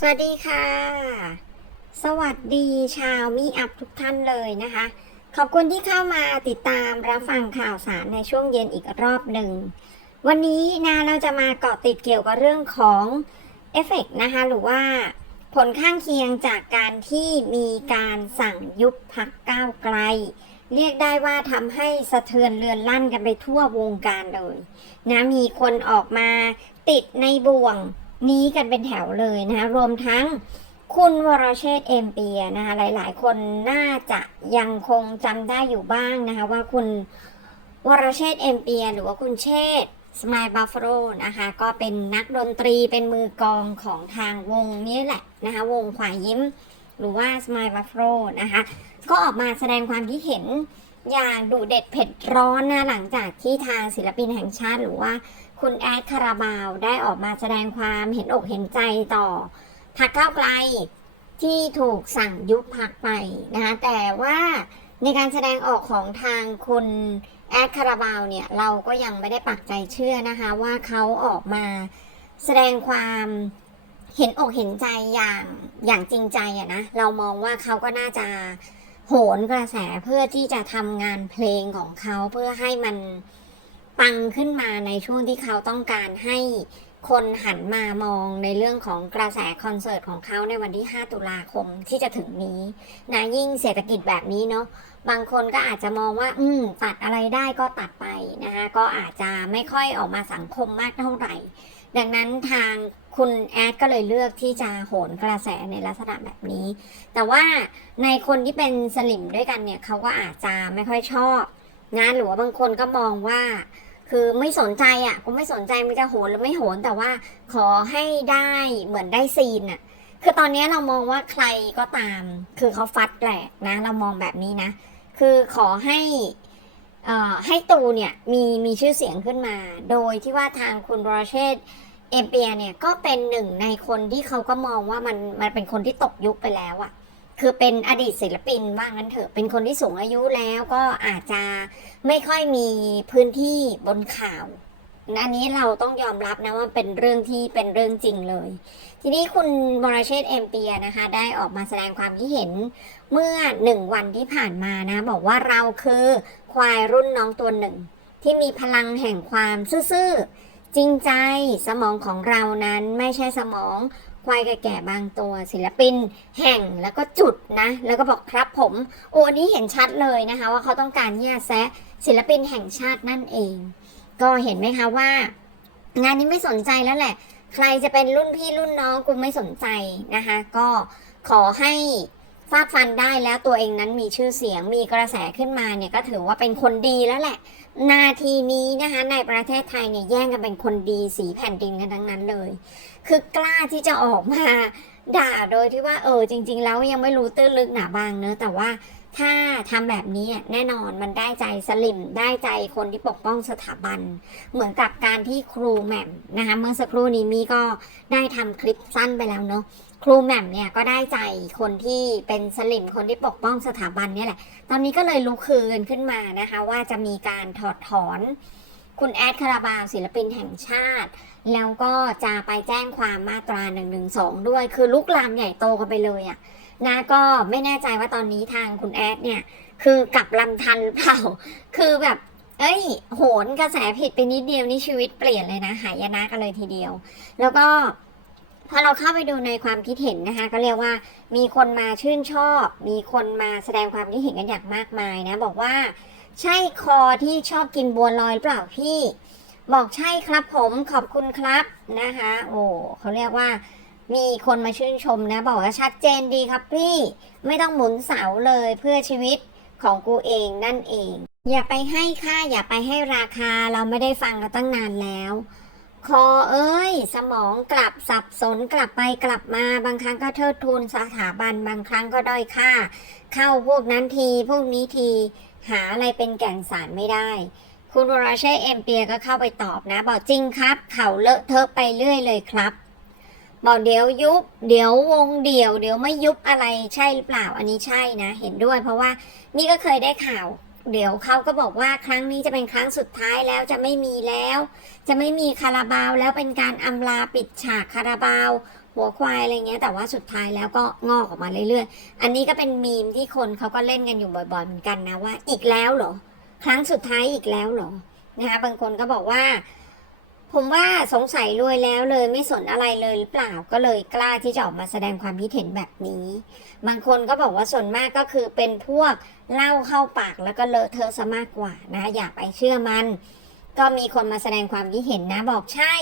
สวัสดีค่ะ สวัสดีชาวมีอัพทุกท่านเลยนะคะ ขอบคุณที่เข้ามาติดตามรับฟังข่าวสารในช่วงเย็นอีกรอบหนึ่ง วันนี้นะเราจะมาเกาะติดเกี่ยวกับเรื่องของเอฟเฟกต์นะคะ หรือว่าผลข้างเคียงจากการที่มีการสั่งยุบพักก้าวไกล เรียกได้ว่าทำให้สะเทือนเรือนลั่นกันไปทั่ววงการเลยนะมีคนออกมาติดในบ่วง นี้กันเป็นแถวเลยนะคะรวมทั้งคุณวรเชษฐ์เอมเปียนะคะหลาย ๆ คนน่าจะยังคงจำได้อยู่บ้างนะคะว่าคุณวรเชษฐ์เอมเปีย หรือว่าคุณเชษสมายบัฟฟ l o นะคะก็เป็นนักดนตรีเป็นมือกองของทางวงนี้แหละนะคะวงขวายยิ้ม หรือว่า Smile Buffalo นะคะก็ออกมาแสดงความคิดเห็นอย่างดุเด็ดเผ็ดร้อนนะหลังจากที่ทางศิลปินแห่งชาติหรือว่า คุณแอดคาราบาวได้ออกมาแสดงความเห็นอกเห็นใจต่อพรรคก้าวไกลที่ถูกสั่งยุบพักไปนะคะแต่ว่าในการแสดงออกของทางคุณแอดคาราบาวเนี่ยเราก็ยังไม่ได้ปักใจเชื่อนะคะว่าเขาออกมาแสดงความเห็นอกเห็นใจอย่างอย่างจริงใจอะนะเรามองว่าเขาก็น่าจะโหนกระแสเพื่อที่จะทำงานเพลงของเขาเพื่อให้มัน ปังขึ้นมาในช่วงที่เขาต้องการให้คนหันมามองในเรื่องของกระแสคอนเสิร์ตของเขาในวันที่ 5 ตุลาคมที่จะถึงนี้นะยิ่งเศรษฐกิจแบบนี้เนาะบางคนก็อาจจะมองว่า อืม ตัดอะไรได้ก็ตัดไปนะคะก็อาจจะไม่ค่อยออกมาสังคมมากเท่าไหร่ ดังนั้นทางคุณแอดก็เลยเลือกที่จะโหนกระแสในลักษณะแบบนี้ แต่ว่าในคนที่เป็นสลิมด้วยกันเนี่ยเขาก็อาจจะไม่ค่อยชอบนะหรือว่าบางคนก็มองว่า คือไม่สนใจอะกูไม่สนใจมันจะโหนหรือไม่โหนแต่ว่าขอให้ได้เหมือนได้ซีนอะ คือตอนนี้เรามองว่าใครก็ตาม คือเขาฟัดแหลกนะ เรามองแบบนี้นะ คือขอให้อ่อให้ตูเนี่ยมีมีชื่อเสียงขึ้นมา โดยที่ว่าทางคุณวรเชษฐ์เอเปียเนี่ยก็เป็นหนึ่งในคนที่เขาก็มองว่ามันมันเป็นคนที่ตกยุคไปแล้วอะ คือเป็นอดีตศิลปินว่างั้นเถอะเป็นคนที่สูงอายุแล้วก็อาจจะไม่ค่อยมีพื้นที่บนข่าว อันนี้เราต้องยอมรับนะว่าเป็นเรื่องที่เป็นเรื่องจริงเลย ทีนี้คุณมรเชษฐ์เอมเปียนะคะ ได้ออกมาแสดงความคิดเห็นเมื่อหนึ่งวันที่ผ่านมานะ บอกว่าเราคือควายรุ่นน้องตัวหนึ่ง ที่มีพลังแห่งความซื่อจริงใจสมองของเรานั้นไม่ใช่สมอง ควายแก่ๆบางตัวศิลปิน แห่งแล้วก็จุดนะ แล้วก็บอกครับผม โอ้อันนี้เห็นชัดเลยนะคะ ว่าเขาต้องการเนี่ยแซะศิลปินแห่งชาตินั่นเอง ก็เห็นไหมคะว่า งานนี้ไม่สนใจแล้วแหละ ใครจะเป็นรุ่นพี่รุ่นน้องกูไม่สนใจนะคะ ก็ขอให้ ฟาดฟันได้แล้วตัวเองนั้นมีชื่อเสียงมีกระแสขึ้นมาเนี่ยก็ถือว่าเป็นคนดีแล้วแหละ นาทีนี้นะคะในประเทศไทยเนี่ยแย่งกันเป็นคนดีสีแผ่นดินกันทั้งนั้นเลย คือกล้าที่จะออกมาด่าโดยที่ว่าเออจริง ๆ แล้วยังไม่รู้ตื้นลึกหนาบางเนอะแต่ว่าถ้าทำแบบนี้แน่นอนมันได้ใจสลิมได้ใจคนที่ปกป้องสถาบัน เหมือนกับการที่ครูแหม่มนะคะเมื่อสักครู่นี้มีก็ได้ทำคลิปสั้นไปแล้วเนอะ ครูแหม่มเนี่ยก็ได้ใจคนที่เป็นสลิมคนที่ปกป้องสถาบันเนี่ยแหละ ตอนนี้ก็เลยลุกคืนขึ้นมานะคะ ว่าจะมีการถอดถอนคุณแอดคาราบาวศิลปินแห่งชาติ แล้วก็จะไปแจ้งความมาตรา1นึด้วย คือลุกลามใหญ่โตกันไปเลยอะ่ะนะก็ไม่แน่ใจว่าตอนนี้ทางคุณแอดเนี่ย คือกลับลำทันหรือเปล่า คือแบบ เอ้ย โหนกระแสผิดไปนิดเดียวนี่ชีวิตเปลี่ยนเลยนะ หายนะกันเลยทีเดียว แล้วก็ พอเราเข้าไปดูในความคิดเห็นนะคะก็เรียกว่ามีคนมาชื่นชอบ มีคนมาแสดงความคิดเห็นกันอย่างมากมายนะบอกว่า ใช่คอที่ชอบกินบัวลอยหรือเปล่าพี่ บอกใช่ครับผมขอบคุณครับนะคะ โอ้เขาเรียกว่า มีคนมาชื่นชมนะ บอกว่าชัดเจนดีครับพี่ ไม่ต้องหมุนเสาเลยเพื่อชีวิตของกูเองนั่นเอง อย่าไปให้ค่าอย่าไปให้ราคาเราไม่ได้ฟังกันตั้งนานแล้ว คอเอ้ย สมองกลับสับสนกลับไปกลับมาบางครั้งก็เทิดทูนสถาบันบางครั้งก็ด้อยค่า เข้าพวกนั้นทีพวกนี้ทีหาอะไรเป็นแก่นสารไม่ได้ คุณวราเช่เอมเปียก็เข้าไปตอบนะ บอกจริงครับ เขาเลอะเทอะไปเรื่อยเลยครับบอกเดี๋ยวยุบ เดี๋ยววงเดี่ยว เดี๋ยวไม่ยุบอะไรใช่หรือเปล่าอันนี้ใช่นะ เห็นด้วยเพราะว่านี่ก็เคยได้ข่าว เดี๋ยวเขาก็บอกว่าครั้งนี้จะเป็นครั้งสุดท้ายแล้วจะไม่มีแล้ว จะไม่มีคาราบาวแล้วเป็นการอำลาปิดฉากคาราบาว หัวควายอะไรเงี้ย แต่ว่าสุดท้ายแล้วก็งอกออกมาเรื่อยๆ อันนี้ก็เป็นมีมที่คนเขาก็เล่นกันอยู่บ่อยๆเหมือนกันนะว่า อีกแล้วเหรอ ครั้งสุดท้ายอีกแล้วเหรอนะคะบางคนก็บอกว่า ผมว่าสงสัยรวยแล้วเลยไม่สนอะไรเลยหรือเปล่าก็เลยกล้าที่จะออกมาแสดงความคิดเห็นแบบนี้ บางคนก็บอกว่าส่วนมากก็คือเป็นพวกเล้าเข้าปากแล้วก็เลอะเทอะซะมากกว่านะอย่าไปเชื่อมัน ก็มีคนมาแสดงความคิดเห็นนะบอกใช่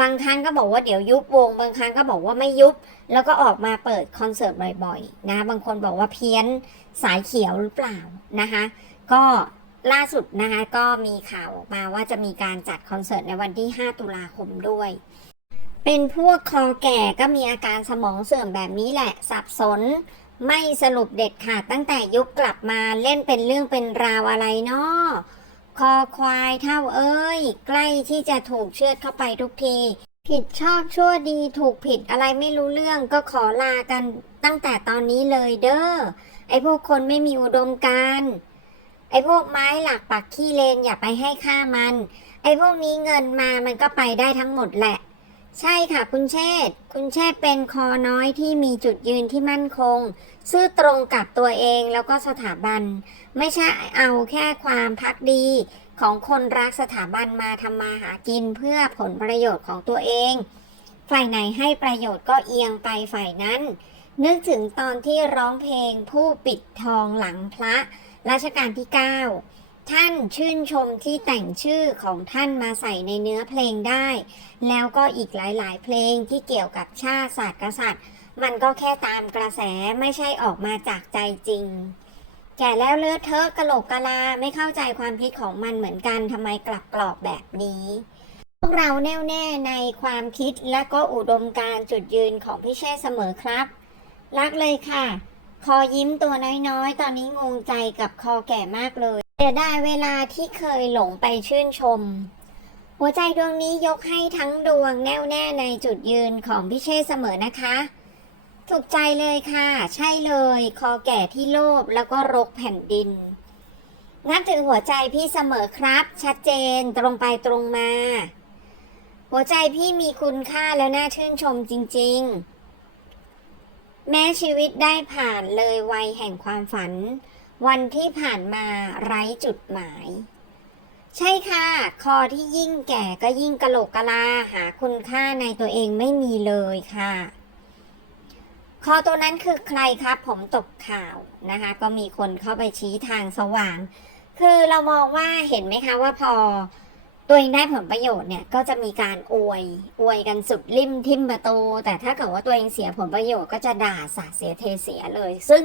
บางครั้งก็บอกว่าเดี๋ยวยุบวง บางครั้งก็บอกว่าไม่ยุบ แล้วก็ออกมาเปิดคอนเสิร์ตบ่อยๆนะ บางคนบอกว่าเพี้ยนสายเขียวหรือเปล่านะคะ ก็ ล่าสุดนะคะก็มีข่าวออกมาว่าจะมีการจัดคอนเสิร์ตในวันที่ 5 ตุลาคมด้วย เป็นพวกคอแก่ก็มีอาการสมองเสื่อมแบบนี้แหละ สับสน ไม่สรุปเด็ดขาดตั้งแต่ยุคกลับมาเล่นเป็นเรื่องเป็นราวอะไรเนาะคอควายเท่าเอ้ย ใกล้ที่จะถูกเชือดเข้าไปทุกที ผิดชอบชั่วดีถูกผิดอะไรไม่รู้เรื่องก็ขอลากันตั้งแต่ตอนนี้เลยเด้อไอพวกคนไม่มีอุดมการณ์ ไอพวกไม้หลักปักขี้เลนอย่าไปให้ค่ามัน ไอพวกนี้เงินมามันก็ไปได้ทั้งหมดแหละ ใช่ค่ะคุณเชษคุณเชษเป็นคอน้อยที่มีจุดยืนที่มั่นคง ซื่อตรงกับตัวเองแล้วก็สถาบัน ไม่ใช่เอาแค่ความพักดีของคนรักสถาบันมาทำมาหากินเพื่อผลประโยชน์ของตัวเอง ฝ่ายไหนให้ประโยชน์ก็เอียงไปฝ่ายนั้น นึกถึงตอนที่ร้องเพลงผู้ปิดทองหลังพระ รัชกาลที่ 9 ท่านชื่นชมที่แต่งชื่อของท่านมาใส่ในเนื้อเพลงได้ แล้วก็อีกหลายๆ เพลงที่เกี่ยวกับชาติศาสตร์กษัตริย์ มันก็แค่ตามกระแสไม่ใช่ออกมาจากใจจริง แก่แล้วเลือดเทอะกะโหลกกะลาไม่เข้าใจความคิดของมันเหมือนกันทำไมกลับกรอกแบบนี้พวกเราแน่วแน่ในความคิดและก็อุดมการจุดยืนของพี่เชษเสมอครับ รักเลยค่ะ คอยิ้มตัวน้อยๆ ตอนนี้งงใจกับคอแก่มากเลยเสียดายเวลาที่เคยหลงไปชื่นชม หัวใจดวงนี้ยกให้ทั้งดวงแน่วแน่ในจุดยืนของพี่เชษเสมอนะคะ ถูกใจเลยค่ะ ใช่เลย คอแก่ที่โลภแล้วก็รกแผ่นดิน นับถือหัวใจพี่เสมอครับ ชัดเจนตรงไปตรงมา หัวใจพี่มีคุณค่าแล้วน่าชื่นชมจริง ๆ แม้ชีวิตได้ผ่านเลยวัยแห่งความฝัน วันที่ผ่านมาไร้จุดหมาย ใช่ค่ะ คอที่ยิ่งแก่ก็ยิ่งกะโหลกกะลาหาคุณค่าในตัวเองไม่มีเลยค่ะ คอตัวนั้นคือใครครับผมตกข่าวนะคะ ก็มีคนเข้าไปชี้ทางสว่าง คือเรามองว่าเห็นไหมคะว่าพอ ตัวเองได้ผลประโยชน์เนี่ยก็จะมีการอวยอวยกันสุดริมทิมประตู แต่ถ้าเกิดว่าตัวเองเสียผลประโยชน์ก็จะด่าสาเสียเทเสียเลย ซึ่ง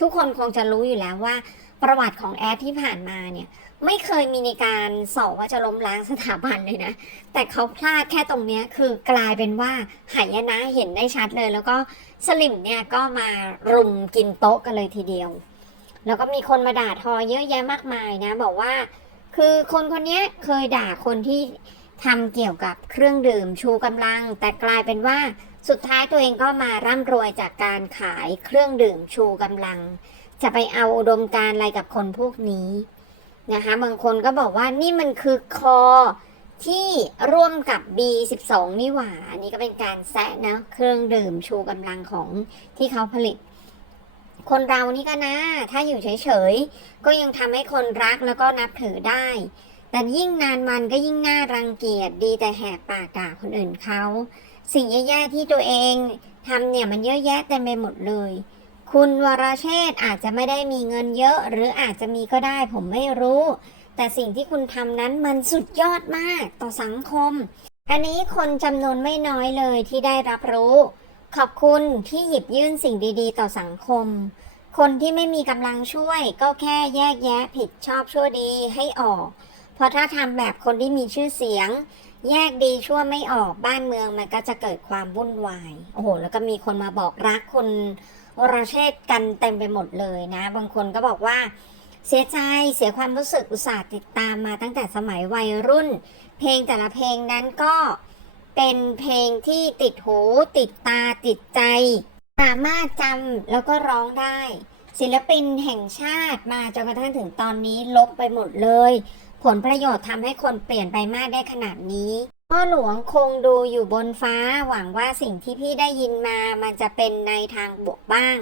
ทุกคนคงจะรู้อยู่แล้วว่า ประวัติของแอดที่ผ่านมาเนี่ยไม่เคยมีในการสอบว่าจะล้มล้างสถาบันเลยนะ แต่เขาพลาดแค่ตรงนี้คือกลายเป็นว่าหายนะเห็นได้ชัดเลย แล้วก็สลิมเนี่ยก็มารุมกินโต๊ะกันเลยทีเดียว แล้วก็มีคนมาด่าทอเยอะแยะมากมายนะ บอกว่า คือคนคนนี้เคยด่าคนที่ทำเกี่ยวกับเครื่องดื่มชูกำลัง แต่กลายเป็นว่าสุดท้ายตัวเองก็มาร่ำรวยจากการขายเครื่องดื่มชูกำลัง จะไปเอาอุดมการณ์อะไรกับคนพวกนี้นะคะบางคนก็บอกว่านี่มันคือคอที่ร่วมกับ B12 นี่หว่า อันนี้ก็เป็นการแซะนะเครื่องดื่มชูกำลังของที่เขาผลิต คนเรานี่ก็นะ ถ้าอยู่เฉยๆ ก็ยังทำให้คนรักแล้วก็นับถือได้ แต่ยิ่งนานวันก็ยิ่งน่ารังเกียจดีแต่แหกปากด่าคนอื่นเขา สิ่งแย่ๆที่ตัวเองทำเนี่ยมันเยอะแยะเต็มไปหมดเลย คุณวรเชษฐ์อาจจะไม่ได้มีเงินเยอะ หรืออาจจะมีก็ได้ผมไม่รู้ แต่สิ่งที่คุณทำนั้นมันสุดยอดมากต่อสังคม อันนี้คนจำนวนไม่น้อยเลยที่ได้รับรู้ ขอบคุณที่หยิบยื่นสิ่งดีๆ ต่อสังคม คนที่ไม่มีกำลังช่วย ก็แค่แยกแยะผิดชอบชั่วดีให้ออก เพราะถ้าทำแบบคนที่มีชื่อเสียง แยกดีชั่วไม่ออกบ้านเมืองมันก็จะเกิดความวุ่นวาย โอ้โห แล้วก็มีคนมาบอกรักคุณวรเชษกันเต็มไปหมดเลยนะ บางคนก็บอกว่า เสียใจเสียความรู้สึกอุตส่าห์ติดตามมาตั้งแต่สมัยวัยรุ่น เพลงแต่ละเพลงนั้นก็ เป็นเพลงที่ติดหู ติดตาติดใจ สามารถจำแล้วก็ร้องได้ ศิลปินแห่งชาติมาจนกระทั่งถึงตอนนี้ลบไปหมดเลย ผลประโยชน์ทำให้คนเปลี่ยนไปมากได้ขนาดนี้พ่อหลวงคงดูอยู่บนฟ้าหวังว่าสิ่งที่พี่ได้ยินมามันจะเป็นในทางบวกบ้าง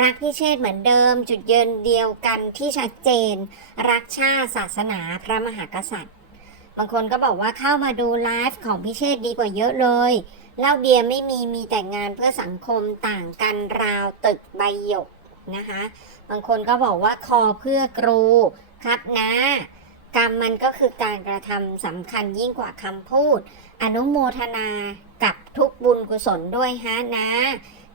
รักพี่เชษเหมือนเดิม จุดยืนเดียวกันที่ชัดเจน รักชาติศาสนาพระมหากษัตริย์ บางคนก็บอกว่าเข้ามาดูไลฟ์ของพี่เชษดีกว่าเยอะเลยเหล้าเบียร์ไม่มีมีแต่งานเพื่อสังคมต่างกันราวตึกใบหยกนะคะ บางคนก็บอกว่าคอเพื่อกรูครับนะกรรมมันก็คือการกระทำสำคัญยิ่งกว่าคำพูด อนุโมทนากับทุกบุญกุศลด้วยฮะนะ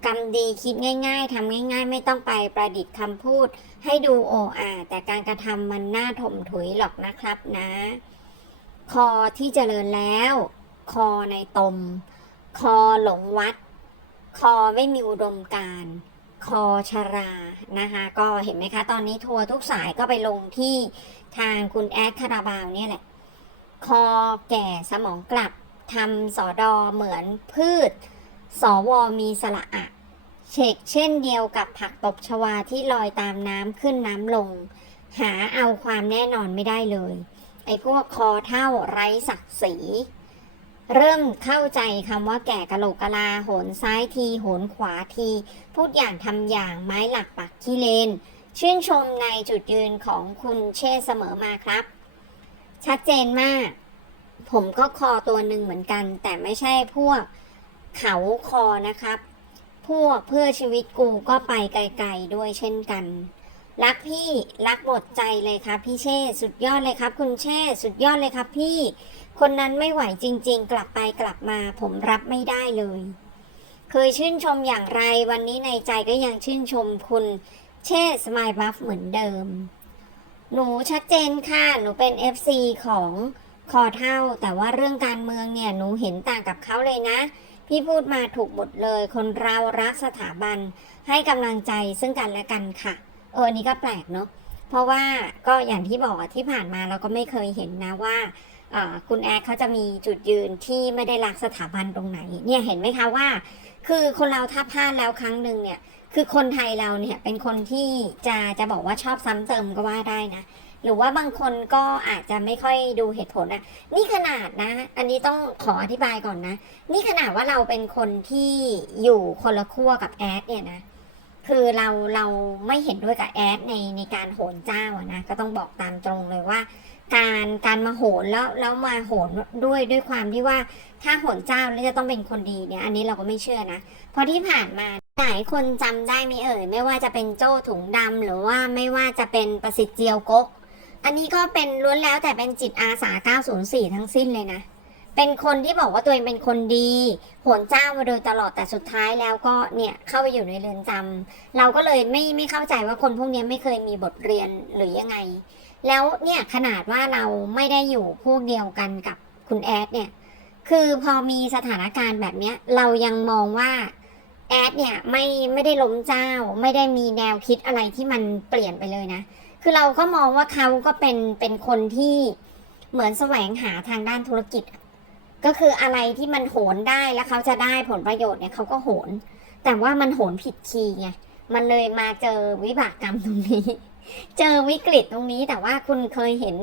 กรรมดีคิดง่ายๆทำง่ายๆ ไม่ต้องไปประดิษฐ์คำพูด ให้ดูโออาแต่การกระทำมันน่าถมถุยหรอกนะครับนะ คอที่เจริญแล้ว คอในตม คอหลงวัด คอไม่มีอุดมการคอชรา นะคะ ก็เห็นไหมคะ ตอนนี้ทัวร์ทุกสายก็ไปลงที่ทางคุณแอดคาราบาวเนี่ยแหละ คอแก่สมองกลับทำสอดอเหมือนพืช สวมีสระอะเชกเช่นเดียวกับผักตบชวาที่ลอยตามน้ำขึ้นน้ำลง หาเอาความแน่นอนไม่ได้เลย ไอ้พวกคอเท่าไร้ศักดิ์ศรีเริ่มเข้าใจคำว่าแก่กะโหลกกะลาโหนซ้ายทีโหนขวาที พูดอย่างทำอย่างไม้หลักปักขี้เลน ชื่นชมในจุดยืนของคุณเชษเสมอมาครับ ชัดเจนมาก ผมก็คอตัวหนึ่งเหมือนกัน แต่ไม่ใช่พวกเขาคอนะครับ พวกเพื่อชีวิตกูก็ไปไกลๆด้วยเช่นกัน รักพี่รักหมดใจเลยครับพี่เช่ สุดยอดเลยครับ คุณเช่ สุดยอดเลยครับพี่ คนนั้นไม่ไหวจริง ๆ กลับไปกลับมาผมรับไม่ได้เลย เคยชื่นชมอย่างไรวันนี้ในใจก็ยังชื่นชมคุณเช่สมายบัฟเหมือนเดิม หนูชัดเจนค่ะ หนูเป็น FC ของคอเท่า แต่ว่าเรื่องการเมืองเนี่ยหนูเห็นต่างกับเขาเลยนะพี่พูดมาถูกหมดเลย คนเรารักสถาบันให้กำลังใจซึ่งกันและกันค่ะ เอออันนี้ก็แปลกเนาะเพราะว่าก็อย่างที่บอกที่ผ่านมาเราก็ไม่เคยเห็นนะว่าคุณแอดเขาจะมีจุดยืนที่ไม่ได้รักสถาบันตรงไหน เนี่ยเห็นไหมคะว่า คือคนเราถ้าพลาดแล้วครั้งหนึ่งเนี่ย คือคนไทยเราเนี่ยเป็นคนที่จะจะบอกว่าชอบซ้ำเติมก็ว่าได้นะ หรือว่าบางคนก็อาจจะไม่ค่อยดูเหตุผลนะนี่ขนาดนะ อันนี้ต้องขออธิบายก่อนนะ นี่ขนาดว่าเราเป็นคนที่อยู่คนละขั้วกับแอดเนี่ยนะ คือเราเราไม่เห็นด้วยกับแอดในในการโหนเจ้าอะนะก็ต้องบอกตามตรงเลยว่า การการมาโหนแล้วแล้วมาโหนด้วยด้วยความที่ว่าถ้าโหนเจ้าแล้วจะต้องเป็นคนดีเนี่ย อันนี้เราก็ไม่เชื่อนะเพราะที่ผ่านมาหลายคนจำได้ไหมเอ่ยไม่ว่าจะเป็นโจ้ถุงดำหรือว่าไม่ว่าจะเป็นประสิทธิ์เจียวกก อันนี้ก็เป็นล้วนแล้วแต่เป็นจิตอาสา 904 ทั้งสิ้นเลยนะ เป็นคนที่บอกว่าตัวเองเป็นคนดีโหนเจ้ามาโดยตลอดแต่สุดท้ายแล้วก็เนี่ยเข้าไปอยู่ในเรือนจำเราก็เลยไม่ไม่เข้าใจว่าคนพวกนี้ไม่เคยมีบทเรียนหรือยังไง แล้วเนี่ยขนาดว่าเราไม่ได้อยู่พวกเดียวกันกับคุณแอดเนี่ยคือพอมีสถานการณ์แบบเนี้ยเรายังมองว่าแอดเนี่ยไม่ไม่ได้ล้มเจ้า ไม่ได้มีแนวคิดอะไรที่มันเปลี่ยนไปเลยนะ คือเราก็มองว่าเขาก็เป็นเป็นคนที่เหมือนแสวงหาทางด้านธุรกิจ ก็คืออะไรที่มันโหนได้แล้วเขาจะได้ผลประโยชน์เนี่ยเขาก็โหน แต่ว่ามันโหนผิดคีย์ไงมันเลยมาเจอวิบากกรรมตรงนี้ เจอวิกฤตตรงนี้แต่ว่าคุณเคยเห็น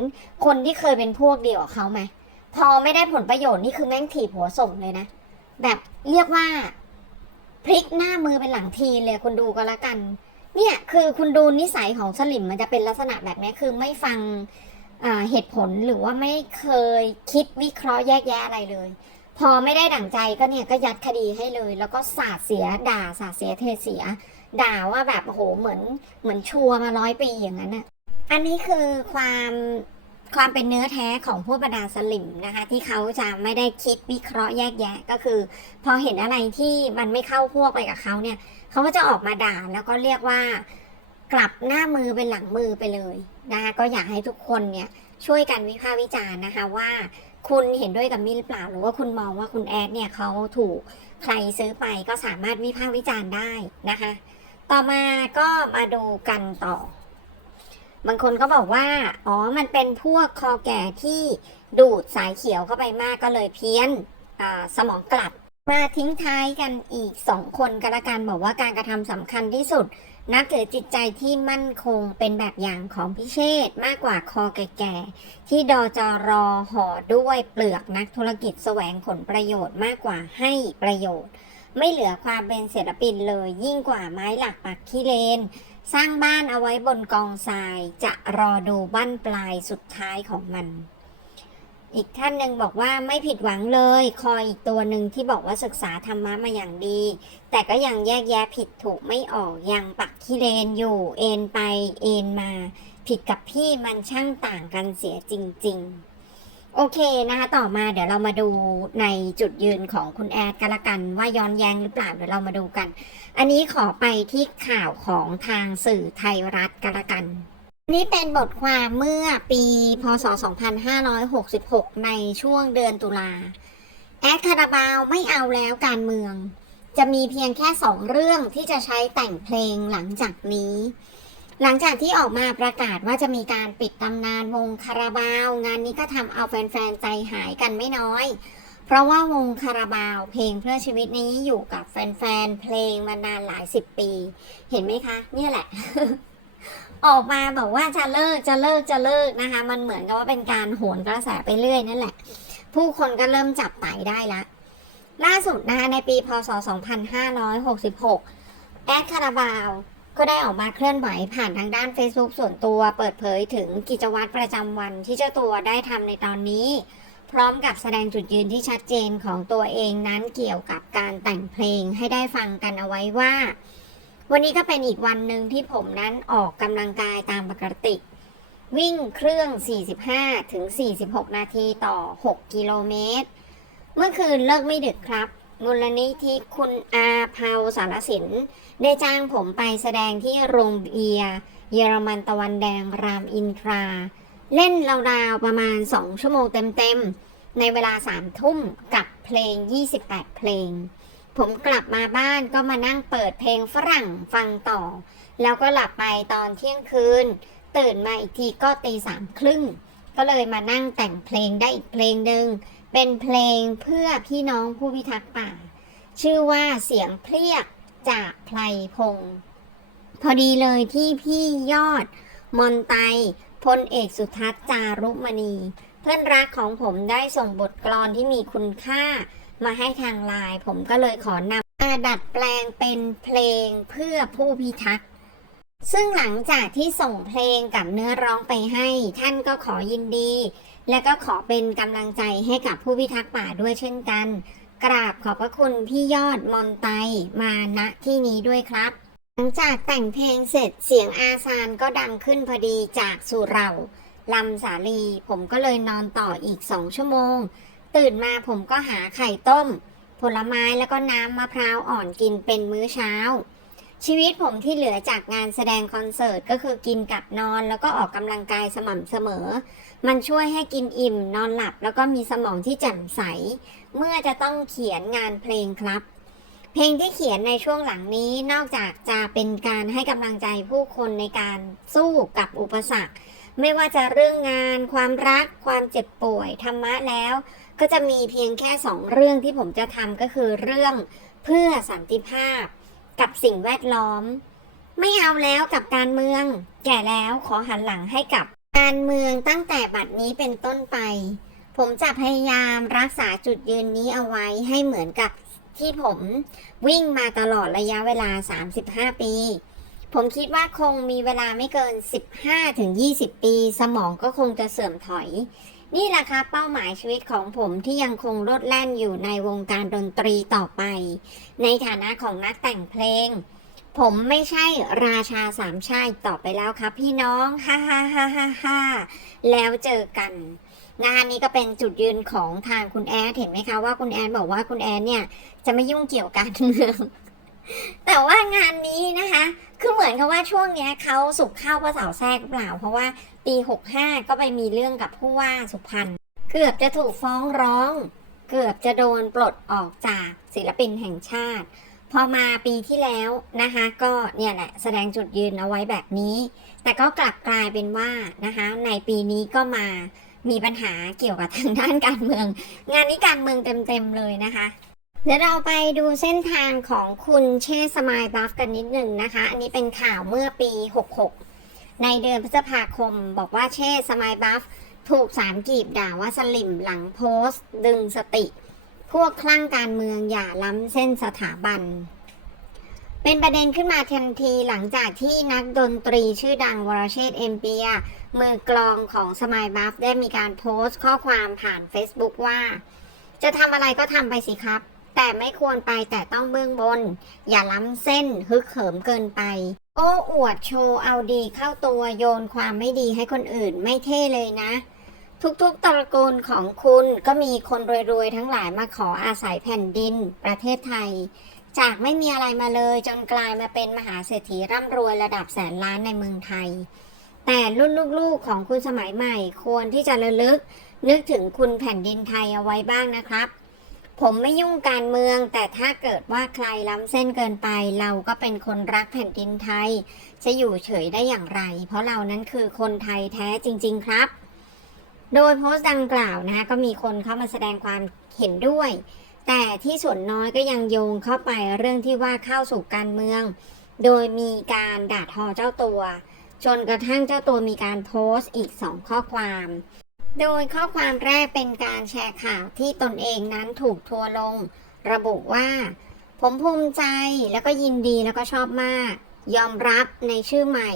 คนที่เคยเป็นพวกเดียวกับเขาไหมพอไม่ได้ผลประโยชน์นี่คือแม่งถีบหัวส่งเลยนะ แบบเรียกว่าพลิกหน้ามือเป็นหลังทีเลยคุณดูก็แล้วกัน เนี่ยคือคุณดูนิสัยของสลิมมันจะเป็นลักษณะแบบนี้คือไม่ฟัง เหตุผลหรือว่าไม่เคยคิดวิเคราะห์แยกแยะอะไรเลย พอไม่ได้ดั่งใจก็เนี่ยก็ยัดคดีให้เลย แล้วก็สาดเสียด่าสาดเสียเทเสีย ด่าว่าแบบโอ้โหเหมือนเหมือนชัวร์มาร้อยปีอย่างนั้นน่ะอันนี้คือความความเป็นเนื้อแท้ของผู้บรรดาสลิมนะคะ ที่เขาจะไม่ได้คิดวิเคราะห์แยกแยะก็คือ พอเห็นอะไรที่มันไม่เข้าพวกไปกับเขาเนี่ยเขาก็จะออกมาด่าแล้วก็เรียกว่ากลับหน้ามือเป็นหลังมือไปเลย นะคะก็อยากให้ทุกคนเนี่ยช่วยกันวิพากษ์วิจารณ์นะคะว่าคุณเห็นด้วยกับมินหรือเปล่า หรือว่าคุณมองว่าคุณแอดเนี่ยเขาถูกใครซื้อไปก็สามารถวิพากษ์วิจารณ์ได้นะคะ ต่อมาก็มาดูกันต่อ บางคนก็บอกว่า อ๋อมันเป็นพวกคอแก่ที่ดูดสายเขียวเข้าไปมากก็เลยเพี้ยนสมองกลับ มาทิ้งท้ายกันอีกสองคนกันละกันบอกว่าการกระทำสำคัญที่สุด นับถือจิตใจที่มั่นคงเป็นแบบอย่างของพิเชษมากกว่าคอแก่ๆ ที่ดอจอรอห่อด้วยเปลือกนักธุรกิจแสวงผลประโยชน์มากกว่าให้ประโยชน์ ไม่เหลือความเป็นศิลปินเลยยิ่งกว่าไม้หลักปักขี้เลน สร้างบ้านเอาไว้บนกองทรายจะรอดูบั้นปลายสุดท้ายของมัน อีกท่านหนึ่งบอกว่าไม่ผิดหวังเลย คอยอีกตัวหนึ่งที่บอกว่าศึกษาธรรมะมาอย่างดี แต่ก็ยังแยกแยะผิดถูกไม่ออก ยังปักขี้เลนอยู่ เอ็นไปเอ็นมา ผิดกับพี่มันช่างต่างกันเสียจริง ๆ โอเคนะคะ ต่อมาเดี๋ยวเรามาดูในจุดยืนของคุณแอดกันละกัน ว่าย้อนแย้งหรือเปล่าเดี๋ยวเรามาดูกัน อันนี้ขอไปที่ข่าวของทางสื่อไทยรัฐกันละกัน นี่เป็นบทความเมื่อปี พศ 2566 ในช่วงเดือนตุลา แอดคาราบาวไม่เอาแล้วการเมือง จะมีเพียงแค่สองเรื่องที่จะใช้แต่งเพลงหลังจากนี้ หลังจากที่ออกมาประกาศว่าจะมีการปิดตำนานวงคาราบาว งานนี้ก็ทำเอาแฟนๆ ใจหายกันไม่น้อย เพราะว่าวงคาราบาวเพลงเพื่อชีวิตนี้อยู่กับแฟนๆ เพลงมานานหลายสิบปี เห็นไหมคะ เนี่ยแหละ ออกมาบอกว่าจะเลิกจะเลิกจะเลิกนะคะ มันเหมือนกับว่าเป็นการโหนกระแสไปเรื่อยนั่นแหละ ผู้คนก็เริ่มจับไตได้ละล่าสุดนะคะในปีพศ 2566 แอดคาราบาวก็ได้ออกมาเคลื่อนไหวผ่านทางด้าน Facebook ส่วนตัวเปิดเผยถึงกิจวัตรประจำวันที่เจ้าตัวได้ทำในตอนนี้ พร้อมกับแสดงจุดยืนที่ชัดเจนของตัวเองนั้นเกี่ยวกับการแต่งเพลงให้ได้ฟังกันเอาไว้ว่า วันนี้ก็เป็นอีกวันหนึ่งที่ผมนั้นออกกำลังกายตามปกติ วิ่งเครื่อง 45 ถึง 46 นาทีต่อ 6 กิโลเมตร เมื่อคืนเลิกไม่ดึกครับ มูลนิธิคุณอาเภาสารสิน ได้จ้างผมไปแสดงที่โรงเบียร์เยอรมันตะวันแดงรามอินทรา เล่นราวๆประมาณ 2 ชั่วโมงเต็มๆ ในเวลา 3 ทุ่มกับเพลง 28 เพลง ผมกลับมาบ้านก็มานั่งเปิดเพลงฝรั่งฟังต่อ แล้วก็หลับไปตอนเที่ยงคืน ตื่นมาอีกทีก็ตีสามครึ่ง ก็เลยมานั่งแต่งเพลงได้อีกเพลงหนึ่งเป็นเพลงเพื่อพี่น้องผู้พิทักษ์ป่า ชื่อว่าเสียงเพลียกจากไพลพงพอดีเลยที่พี่ยอด มนไตพลเอกสุทัศน์จารุมณี เพื่อนรักของผมได้ส่งบทกลอนที่มีคุณค่า มาให้ทางไลน์ผมก็เลยขอนำมาดัดแปลงเป็นเพลงเพื่อผู้พิทักษ์ซึ่งหลังจากที่ส่งเพลงกับเนื้อร้องไปให้ ท่านก็ขอยินดี และก็ขอเป็นกำลังใจให้กับผู้พิทักษ์ป่าด้วยเช่นกัน กราบขอบพระคุณพี่ยอดมอนไตมาณที่นี้ด้วยครับ หลังจากแต่งเพลงเสร็จเสียงอาซานก็ดังขึ้นพอดีจากสุเราลำสาลีผมก็เลยนอนต่ออีกสองชั่วโมง ตื่นมาผมก็หาไข่ต้ม ผลไม้แล้วก็น้ำมะพร้าวอ่อนกินเป็นมื้อเช้า ชีวิตผมที่เหลือจากงานแสดงคอนเสิร์ตก็คือกินกับนอนแล้วก็ออกกำลังกายสม่ำเสมอ มันช่วยให้กินอิ่มนอนหลับ แล้วก็มีสมองที่แจ่มใส เมื่อจะต้องเขียนงานเพลงครับ เพลงที่เขียนในช่วงหลังนี้นอกจากจะเป็นการให้กำลังใจผู้คนในการสู้กับอุปสรรค ไม่ว่าจะเรื่องงาน ความรัก ความเจ็บป่วยธรรมะแล้ว ก็จะมีเพียงแค่สองเรื่องที่ผมจะทำก็คือเรื่องเพื่อสันติภาพ กับสิ่งแวดล้อม ไม่เอาแล้วกับการเมือง แก่แล้วขอหันหลังให้กับการเมืองตั้งแต่บัดนี้เป็นต้นไป ผมจะพยายามรักษาจุดยืนนี้เอาไว้ให้เหมือนกับที่ผมวิ่งมาตลอดระยะเวลา 35 ปี ผมคิดว่าคงมีเวลาไม่เกิน 15-20 ปี สมองก็คงจะเสื่อมถอย นี่แหละครับเป้าหมายชีวิตของผมที่ยังคงโลดแล่นอยู่ในวงการดนตรีต่อไป ในฐานะของนักแต่งเพลง ผมไม่ใช่ราชาสามชาติต่อไปแล้วครับ พี่น้องฮ่าฮ่าฮ่าฮ่าฮ่าแล้วเจอกันนะคะนี่ก็เป็นจุดยืนของทางคุณแอดเห็นไหมคะว่าคุณแอดบอกว่าคุณแอดเนี่ยจะไม่ยุ่งเกี่ยวการเมืองแต่ว่างานนี้นะคะ คือเหมือนกับว่าช่วงเนี้ยเขาสุกเข้าพระเสาแทรกเปล่า เพราะว่า 65 ก็ไปมีเรื่องกับผู้ว่าสุพรรณเกือบจะถูกฟ้องร้อง เกือบจะโดนปลดออกจากศิลปินแห่งชาติ พอมาปีที่แล้วนะคะ ก็เนี่ยแหละแสดงจุดยืนเอาไว้แบบนี้ แต่ก็กลับกลายเป็นว่านะคะ ในปีนี้ก็มามีปัญหาเกี่ยวกับทางด้านการเมือง งานนี้การเมืองเต็มๆเลยนะคะเดี๋ยวเราไปดูเส้นทางของคุณเชษสมายบัฟกันนิดหนึ่งนะคะ อันนี้เป็นข่าวเมื่อปี 66 ในเดือนพฤษภาคม บอกว่าเชษสมายบัฟถูกสามกีบด่าว่าสลิมหลังโพสต์ ดึงสติ พวกคลั่งการเมืองอย่าล้ำเส้นสถาบัน เป็นประเด็นขึ้นมาทันทีหลังจากที่นักดนตรีชื่อดังวรเชษฐ์เอ็มเปีย มือกลองของสมายบัฟได้มีการโพสต์ข้อความผ่าน Facebook ว่า จะทำอะไรก็ทำไปสิครับ แต่ไม่ควรไปแต่ต้องเบื้องบน อย่าล้ำเส้นฮึกเหิมเกินไป โอ้อวดโชว์เอาดีเข้าตัวโยนความไม่ดีให้คนอื่นไม่เท่เลยนะ ทุกๆตระกูลของคุณก็มีคนรวยๆทั้งหลายมาขออาศัยแผ่นดิน ประเทศไทย จากไม่มีอะไรมาเลยจนกลายมาเป็นมหาเศรษฐีร่ำรวยระดับแสนล้านในเมืองไทย แต่รุ่นลูกๆของคุณสมัยใหม่ควรที่จะระลึก นึกถึงคุณแผ่นดินไทยเอาไว้บ้างนะครับ ผมไม่ยุ่งการเมือง แต่ถ้าเกิดว่าใครล้ำเส้นเกินไป เราก็เป็นคนรักแผ่นดินไทย จะอยู่เฉยได้อย่างไร เพราะเรานั้นคือคนไทยแท้จริง ๆ ครับ โดยโพสต์ดังกล่าวนะคะก็มีคนเข้ามาแสดงความเห็นด้วย แต่ที่ส่วนน้อยก็ยังโยงเข้าไปเรื่องที่ว่าเข้าสู่การเมือง โดยมีการด่าทอเจ้าตัว จนกระทั่งเจ้าตัวมีการโพสต์อีกสองข้อความ โดยข้อความแรกเป็นการแชร์ข่าวที่ตนเองนั้นถูกทัวลง ระบุว่า ผมภูมิใจแล้วก็ยินดีแล้วก็ชอบมาก ยอมรับในชื่อใหม่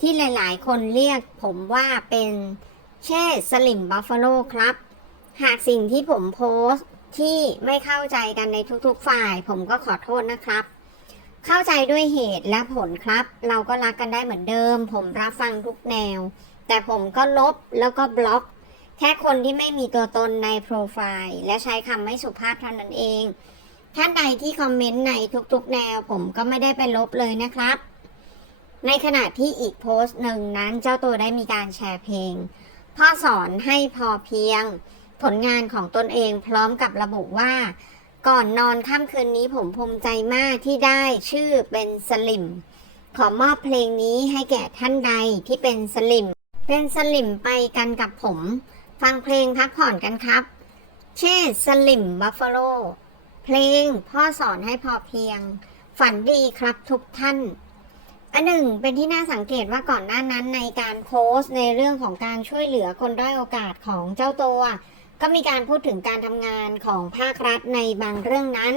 ที่หลายๆ คนเรียกผมว่าเป็นเช่สลิมบัฟฟาโลครับ หากสิ่งที่ผมโพสต์ที่ไม่เข้าใจกันในทุกๆ ฝ่าย ผมก็ขอโทษนะครับ เข้าใจด้วยเหตุและผลครับ เราก็รักกันได้เหมือนเดิม ผมรับฟังทุกแนว แต่ผมก็ลบแล้วก็บล็อก แค่คนที่ไม่มีตัวตนในโปรไฟล์ และใช้คำไม่สุภาพเท่านั้นเอง ท่านใดที่คอมเมนต์ในทุกๆ แนวผมก็ไม่ได้ไปลบเลยนะครับ ในขณะที่อีกโพสต์หนึ่งนั้นเจ้าตัวได้มีการแชร์เพลง พ่อสอนให้พอเพียง ผลงานของตนเองพร้อมกับระบุว่า ก่อนนอนค่ำคืนนี้ผมภูมิใจมากที่ได้ชื่อเป็นสลิมขอมอบเพลงนี้ให้แก่ท่านใดที่เป็นสลิมเป็นสลิมไปกันกับผม ฟังเพลงพักผ่อนกันครับเช่สลิมบัฟฟาโลเพลงพ่อสอนให้พอเพียง ฝันดีครับทุกท่าน อันหนึ่งเป็นที่น่าสังเกตว่าก่อนหน้านั้นในการโพสต์ในเรื่องของการช่วยเหลือคนด้อยโอกาสของเจ้าตัว ก็มีการพูดถึงการทำงานของภาครัฐในบางเรื่องนั้น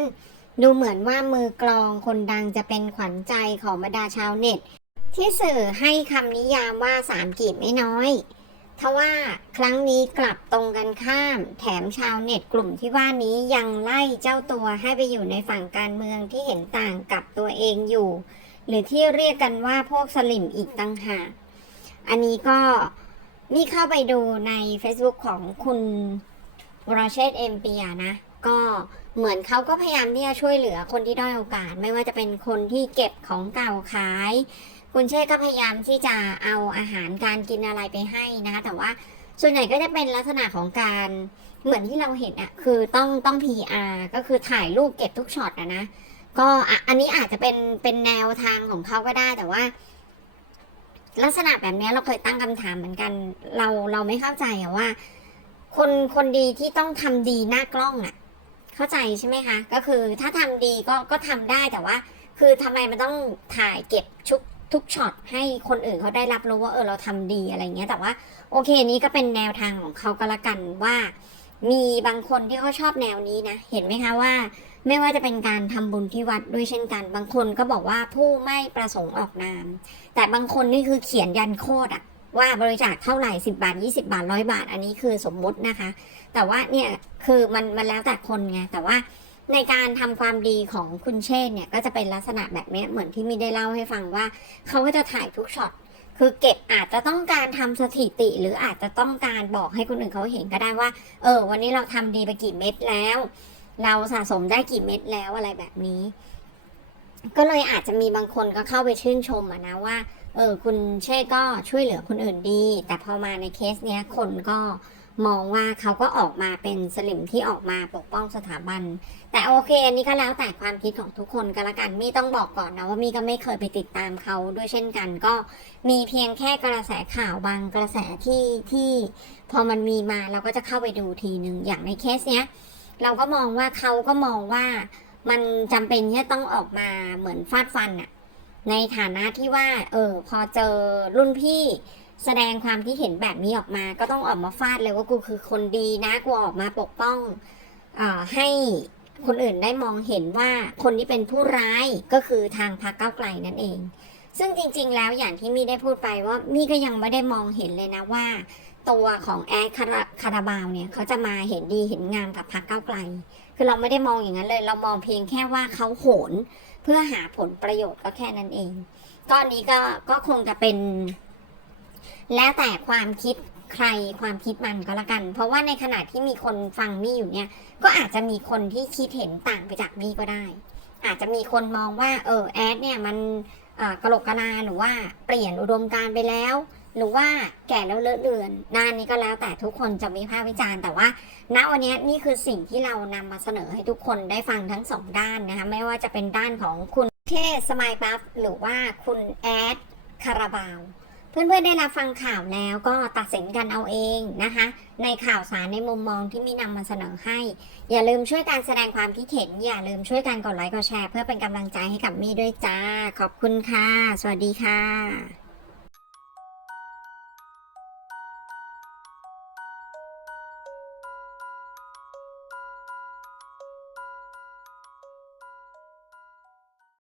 ดูเหมือนว่ามือกลองคนดังจะเป็นขวัญใจของบรรดาชาวเน็ต ที่สื่อให้คำนิยามว่าสามกีบไม่น้อย ทว่าครั้งนี้กลับตรงกันข้าม แถมชาวเน็ตกลุ่มที่ว่านี้ยังไล่เจ้าตัวให้ไปอยู่ในฝั่งการเมืองที่เห็นต่างกับตัวเองอยู่ หรือที่เรียกกันว่าพวกสลิมอีกตั้งหากอันนี้ก็นี่เข้าไปดูใน Facebook ของคุณวรเชษฐ์เอ็มเปียนะ ก็เหมือนเขาก็พยายามที่จะช่วยเหลือคนที่ด้อยโอกาส ไม่ว่าจะเป็นคนที่เก็บของเก่าขาย คุณเชษก็พยายามที่จะเอาอาหารการกินอะไรไปให้นะคะ แต่ว่าส่วนใหญ่ก็จะเป็นลักษณะของการเหมือนที่เราเห็นอะคือต้องต้อง PR ก็คือถ่ายรูปเก็บทุกช็อตอะนะก็อันนี้อาจจะเป็นเป็นแนวทางของเขาก็ได้แต่ว่า ลักษณะแบบนี้เราเคยตั้งคำถามเหมือนกัน เราเราไม่เข้าใจอะว่า คนคนดีที่ต้องทำดีหน้ากล้องอะเข้าใจใช่ไหมคะ ก็คือถ้าทำดีก็ก็ทำได้แต่ว่า คือทำไมมันต้องถ่ายเก็บชุก ทุกช็อตให้คนอื่นเขาได้รับรู้ว่าเออเราทำดีอะไรเงี้ย แต่ว่าโอเคนี้ก็เป็นแนวทางของเขาก็แล้วกันว่า มีบางคนที่เขาชอบแนวนี้นะ เห็นไหมคะว่า ไม่ว่าจะเป็นการทำบุญที่วัดด้วยเช่นกัน บางคนก็บอกว่าผู้ไม่ประสงค์ออกนาม แต่บางคนนี่คือเขียนยันโคตรอะว่าบริจาคเท่าไหร่10บาท20บาทร้อยบาท อันนี้คือสมมุตินะคะ แต่ว่าเนี่ยคือมันมันแล้วแต่คนไงแต่ว่า ในการทำความดีของคุณเชษ์เนี่ยก็จะเป็นลักษณะแบบนี้เหมือนที่มีได้เล่าให้ฟังว่าเขาก็จะถ่ายทุกช็อตคือเก็บอาจจะต้องการทำสถิติ หรืออาจจะต้องการบอกให้คนอื่นเขาเห็นก็ได้ว่า เออ วันนี้เราทำดีไปกี่เม็ดแล้ว เราสะสมได้กี่เม็ดแล้วอะไรแบบนี้ ก็เลยอาจจะมีบางคนก็เข้าไปชื่นชมอะนะว่า เออ คุณเช่ก็ช่วยเหลือคนอื่นดี แต่พอมาในเคสเนี้ยคนก็ มองว่าเขาก็ออกมาเป็นสลิมที่ออกมาปกป้องสถาบัน แต่โอเค อันนี้ก็แล้วแต่ความคิดของทุกคนก็แล้วกันมี่ต้องบอกก่อนนะว่ามี่ก็ไม่เคยไปติดตามเขาด้วยเช่นกัน ก็มีเพียงแค่กระแสข่าวบางกระแสที่ที่ พอมันมีมาเราก็จะเข้าไปดูทีหนึ่งอย่างในเคสเนี้ย เราก็มองว่าเขาก็มองว่ามันจำเป็นที่จะต้องออกมาเหมือนฟาดฟันอะในฐานะที่ว่า เออ พอเจอรุ่นพี่ แสดงความที่เห็นแบบนี้ออกมา ก็ต้องออกมาฟาดเลยว่ากูคือคนดีนะกูออกมาปกป้องอให้คนอื่นได้มองเห็นว่าคนที่เป็นผู้ร้ายก็คือทางพรรคก้าวไกลนั่นเอง ซึ่งจริง ๆ แล้วอย่างที่มี่ได้พูดไปว่ามี่ก็ยังไม่ได้มองเห็นเลยนะว่า ตัวของแอดคาราคาราบาวเนี่ยเขาจะมาเห็นดีเห็นงามกับพรรคก้าวไกล คือเราไม่ได้มองอย่างนั้นเลย เรามองเพียงแค่ว่าเขาโหนเพื่อหาผลประโยชน์ก็แค่นั้นเองก็อันนี้ก็ก็คงจะเป็น แล้วแต่ความคิดใครความคิดมันก็แล้วกัน เพราะว่าในขณะที่มีคนฟังมี่อยู่เนี่ย ก็อาจจะมีคนที่คิดเห็นต่างไปจากมี่ก็ได้ อาจจะมีคนมองว่า เออแอดเนี่ยมันกระโหลกกระลาหรือว่าเปลี่ยนอุดมการไปแล้ว หรือว่าแก่แล้วเลอะเลือนนานนี้ก็แล้วแต่ทุกคนจะวิพากษ์วิจารณ์แต่ว่า ณวันนี้นี่คือสิ่งที่เรานำมาเสนอให้ทุกคนได้ฟังทั้งสองด้านนะคะไม่ว่าจะเป็นด้านของคุณเทสมายปั๊บหรือว่าคุณแอดคาราบาว เพื่อนๆได้รับฟังข่าวแล้วก็ตัดสินกันเอาเองนะคะ ในข่าวสารในมุมมองที่มีนำมาเสนอให้ อย่าลืมช่วยการแสดงความคิดเห็น อย่าลืมช่วยกันกดไลค์กดแชร์ เพื่อเป็นกำลังใจให้กับมี่ด้วยจ้า ขอบคุณค่ะ สวัสดีค่ะ